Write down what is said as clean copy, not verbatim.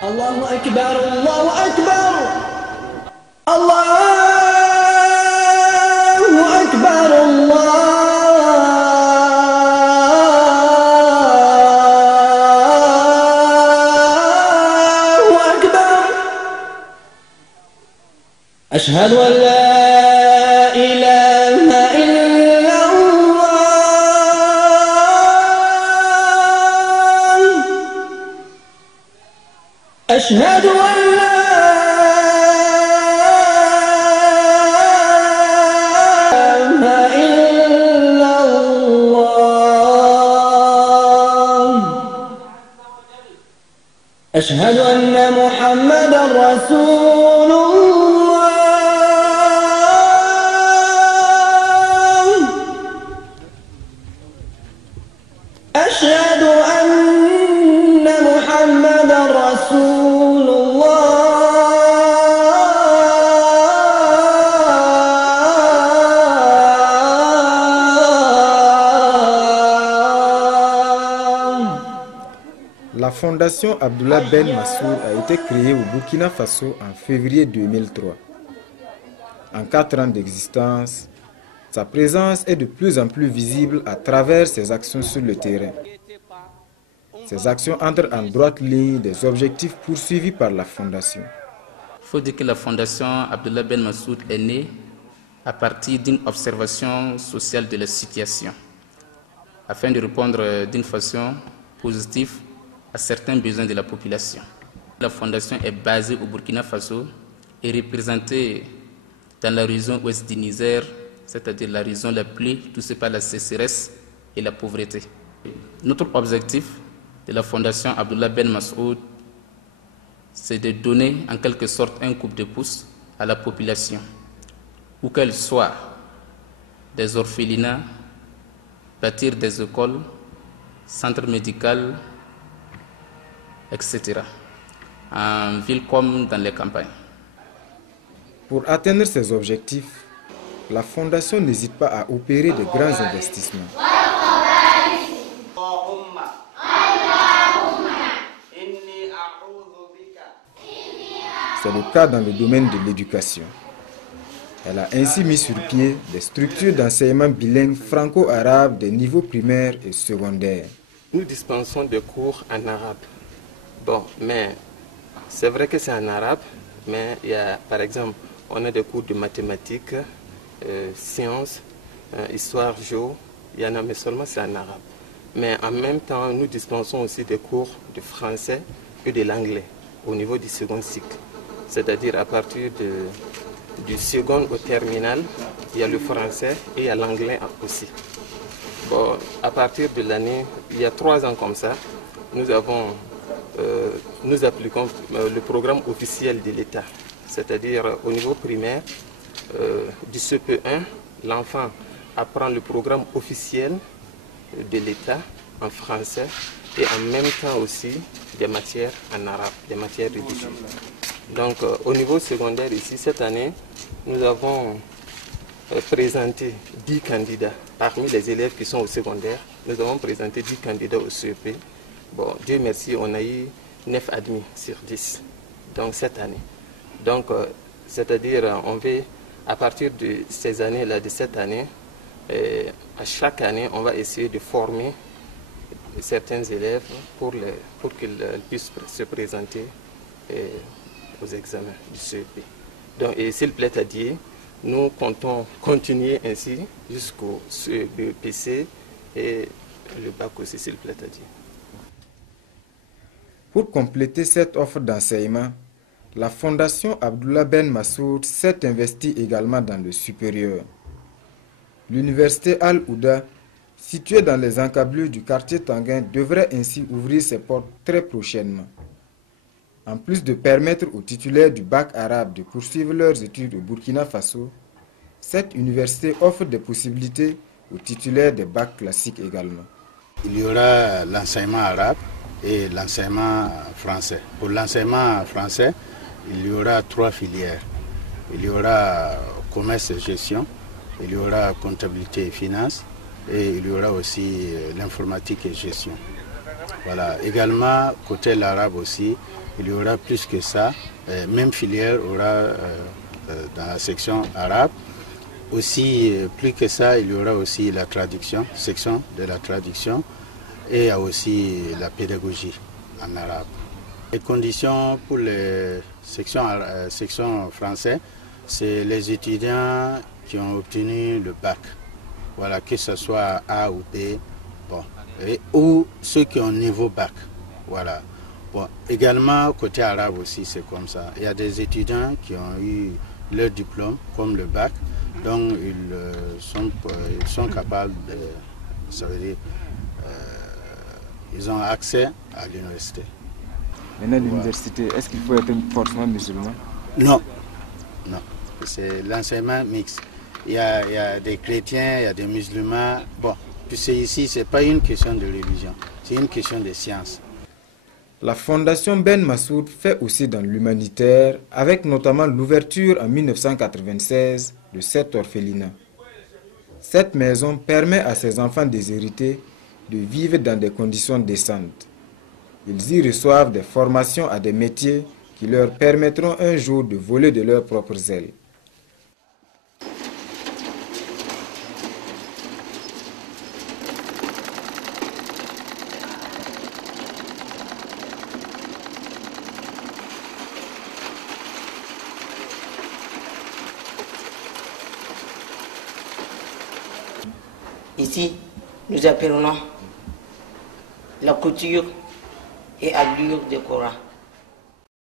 Allahu Akbar, Allahu Akbar, Allahu Akbar, Allahu Akbar. Ashhadu an la ilaha illa Allah. Ashhadu an la أشهد أن محمدًا رسول الله. أشهد أن محمدًا رسول La fondation Abdullah Ben Massoud a été créée au Burkina Faso en février 2003. En 4 ans d'existence, sa présence est de plus en plus visible à travers ses actions sur le terrain. Ces actions entrent en droite ligne des objectifs poursuivis par la fondation. Il faut dire que la fondation Abdullah Ben Massoud est née à partir d'une observation sociale de la situation, afin de répondre d'une façon positive à certains besoins de la population. La fondation est basée au Burkina Faso et représentée dans la région ouest du Niger, c'est-à-dire la région la plus touchée par la sécheresse et la pauvreté. Notre objectif de la fondation Abdullah Ben Massoud, c'est de donner en quelque sorte un coup de pouce à la population, où qu'elle soit, des orphelinats, bâtir des écoles, centres médicaux, etc., en ville comme dans les campagnes. Pour atteindre ces objectifs, la fondation n'hésite pas à opérer de grands investissements. C'est le cas dans le domaine de l'éducation. Elle a ainsi mis sur pied des structures d'enseignement bilingue franco-arabe des niveaux primaires et secondaires. Nous dispensons des cours en arabe. Bon, mais c'est vrai que c'est en arabe, mais il y a, par exemple, on a des cours de mathématiques, sciences, histoire, géo, il y en a, mais seulement c'est en arabe. Mais en même temps, nous dispensons aussi des cours de français et de l'anglais au niveau du second cycle. C'est-à-dire à partir du second au terminal, il y a le français et il y a l'anglais aussi. Bon, à partir de l'année, il y a 3 ans comme ça, nous appliquons le programme officiel de l'État. C'est-à-dire au niveau primaire, du CP1, l'enfant apprend le programme officiel de l'État en français et en même temps aussi des matières en arabe, des matières religieuses. Donc au niveau secondaire ici, cette année, nous avons présenté 10 candidats. Parmi les élèves qui sont au secondaire, nous avons présenté 10 candidats au CEP. Bon, Dieu merci, on a eu 9 admis sur 10, donc cette année. Donc, c'est-à-dire, on veut, à partir de ces années-là, de cette année, à chaque année, on va essayer de former certains élèves pour qu'ils puissent se présenter aux examens du CEP. Donc, et s'il plaît à Dieu, nous comptons continuer ainsi jusqu'au BEPC et le bac aussi, s'il plaît à Dieu. Pour compléter cette offre d'enseignement, la fondation Abdullah Ben Massoud s'est investie également dans le supérieur. L'université Al-Ouda, située dans les encablures du quartier Tanguin, devrait ainsi ouvrir ses portes très prochainement. En plus de permettre aux titulaires du bac arabe de poursuivre leurs études au Burkina Faso, cette université offre des possibilités aux titulaires des bacs classiques également. Il y aura l'enseignement arabe et l'enseignement français. Pour l'enseignement français, il y aura 3 filières. Il y aura commerce et gestion, il y aura comptabilité et finance, et il y aura aussi l'informatique et gestion. Voilà. Également, côté l'arabe aussi, il y aura plus que ça. Même filière aura dans la section arabe. Aussi, plus que ça, il y aura aussi la traduction, section de la traduction, et il y a aussi la pédagogie en arabe. Les conditions pour les sections français, c'est les étudiants qui ont obtenu le bac, voilà, que ce soit A ou B, bon, ou ceux qui ont niveau bac, voilà. Bon, également, côté arabe aussi, c'est comme ça. Il y a des étudiants qui ont eu leur diplôme, comme le bac, donc ils sont capables de, ça veut dire, ils ont accès à l'université. Maintenant, l'université, est-ce qu'il faut être forcément musulman? Non, non. C'est l'enseignement mixte. Il y a des chrétiens, il y a des musulmans. Bon, puis ici, ce n'est pas une question de religion, c'est une question de science. La Fondation Ben Massoud fait aussi dans l'humanitaire, avec notamment l'ouverture en 1996 de cette orphelinat. Cette maison permet à ces enfants déshérités de vivre dans des conditions décentes. Ils y reçoivent des formations à des métiers qui leur permettront un jour de voler de leurs propres ailes. Ici, nous apprenons la couture et allure du Coran.